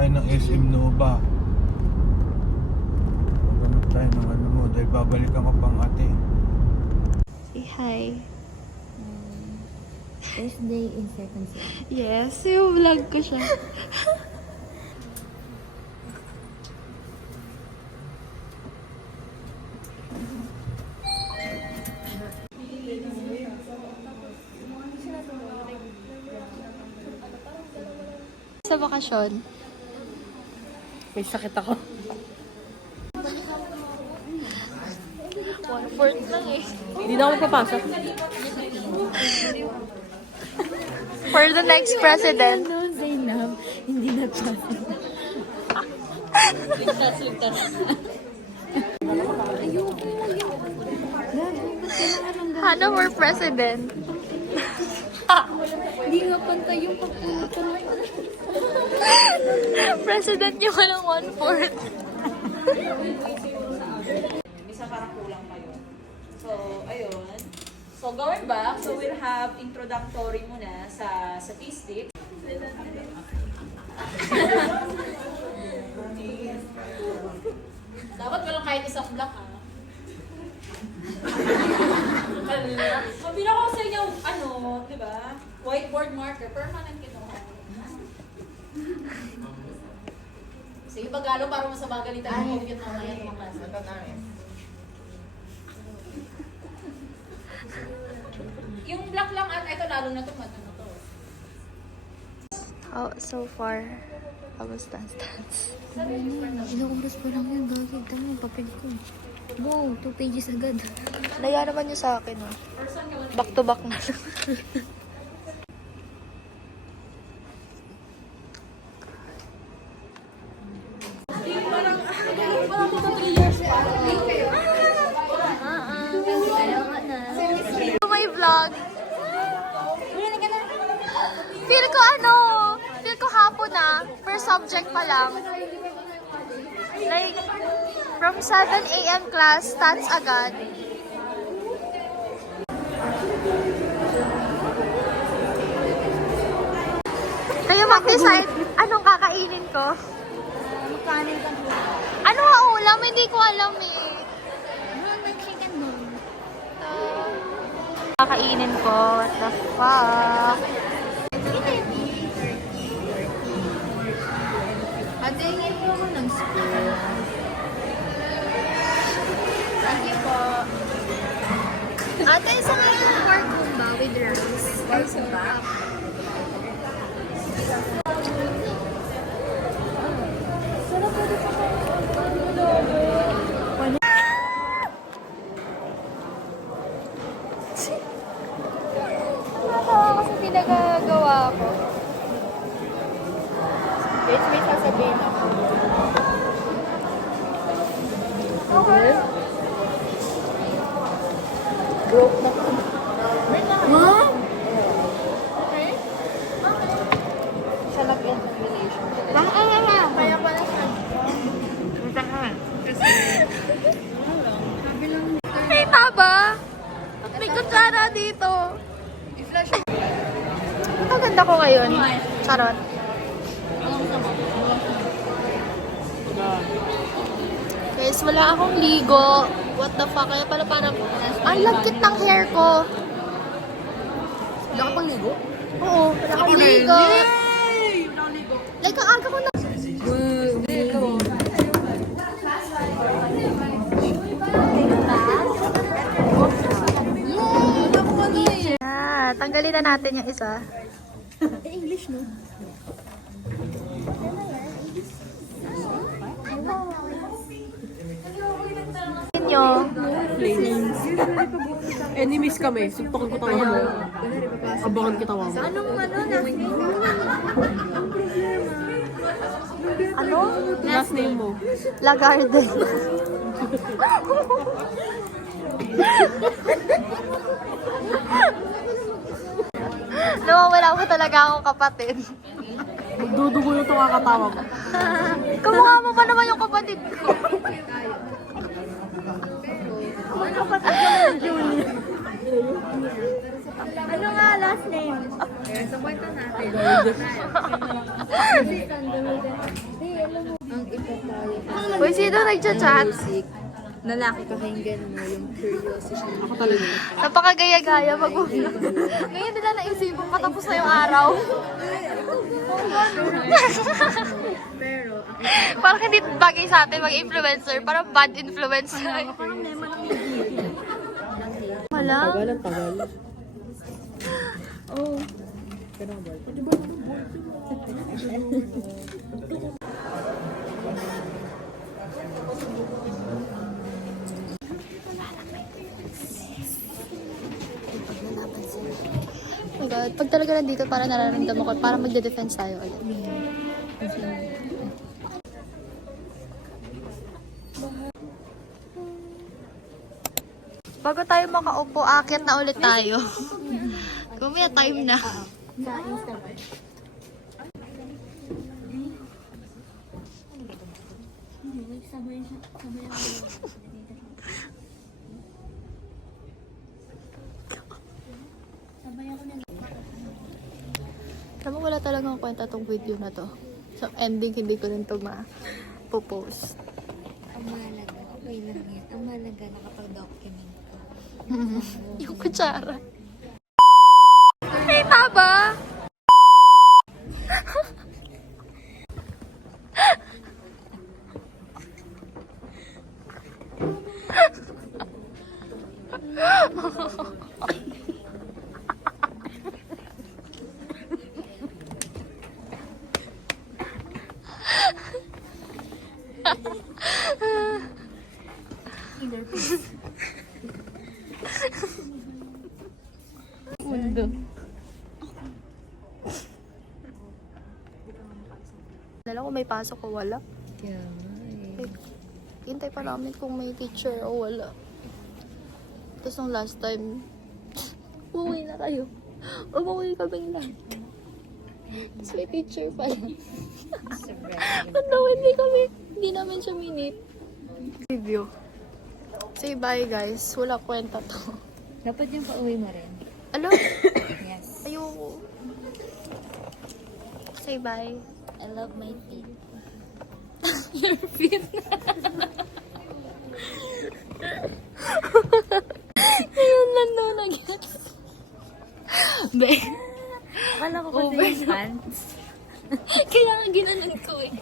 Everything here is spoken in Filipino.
tayo ng SM Nova. Maghanap tayo ng ano mo dahil babalikan ko pang ate. Say hi. First day in second sem. Yes, yung vlog ko siya. Sa bakasyon. May sakit ako. 1/4 lang eh. Hindi na ako magpapasok. For the next president. No, Zainab. Hindi na to. Hana for president. Hindi nga pantay yung pagpunta na. President nyo ka ng 1/4. Minsan parang kulang pa yun. So, ayun. So, going back, so we'll have introductory muna sa statistics. Dapat walang kahit isang block, ha? Sabi na ko sa inyo, ano, di ba? Whiteboard marker, permanent kinuha. Sige, pagalo para masabagalitan mo yung gitna na yan, mga klase. Yung black lang at ito lalo na ito, ano to. Oh, so far. Kamusta ang stats? Ilang oras pa lang yan, gagawin. Tama yung papel ko. Wow, 2 pages agad. Naya naman nyo sa akin, oh. Back to back na. May vlog. Feel ko hapon na. First subject pa lang. Like, from 7 a.m. class, stats agad. Kayo mag-decide anong kakainin ko. Ano nga ulam? Hindi ko alam eh. Chicken bone. Kakainin ko. What the fuck? Ate, hingin mo ako ng spoon. Sige po. Ate, sa ngayon pork ba with rice? Pork ba? Natawa ko sa pinagagawa ko. Wait, may sasabihin ako. Okay. Broke na ko. Huh? Okay. Siya nag-end ng relationship. Kaya pala siya. Kita ba? At may kutsara dito. Ang ganda ko ngayon. Charot. Guys, wala akong ligo. What the fuck? Kaya pala parang ang lagkit ng hair ko. Wala ka pang ligo? Oo, wala akong ligo. Like, ang aga ko na. Tanggalin na natin yung isa. English, no? Nyo. Enemies kami. Suntokin ko tawa mo. Abangan kita mo. Ano? Last name mo. Lagarde. Nawawala mo talaga akong kapatid. Magdudugo yung kakatawa ko. Kamukha mo pa naman yung kapatid ko. Kapatid ko ng Julie. Ano nga last name? Sa kwento natin. Uy, sino nagchat-chat? Lalaki pakinggan mo yung curiosity. Ako talaga. Napakagaya-gaya mag-uwi. Ngayon nila naisipang matapos na yung araw. Pero, Parang hindi bagay sa atin mag-influencer. Parang bad influencer. Wala. Oh my God. Pag talaga nandito, para nararamdaman ko, para magde-defense tayo ulit. Bago tayo makaupo, aakyat na ulit tayo. Kumaya time na. Alam mo, wala talagang kwenta tong video na to. So, ending, hindi ko rin to ma-post. ang mahalaga, okay lang yan. Ang mahalaga, nakapag-document ko. Yung kutsara. Ay, taba! Mundo. Dala ko may pasok o wala. Yeah, Hintay pa namin kung may teacher o wala. Tapos nung last time, umuwi na kayo. Umuwi kaming lahat. Tapos may teacher pala. Ano, hindi namin siya minip. Review. Say bye guys. Wala kwenta to. Dapat yung pauwi mo rin. Alo? Yes. Ayoko. Say bye. I love my feet. Your feet. Ngayon lang no, nag-gets. Be. Akala ko kasi Over yung pants. Kailangan ginanon ko eh.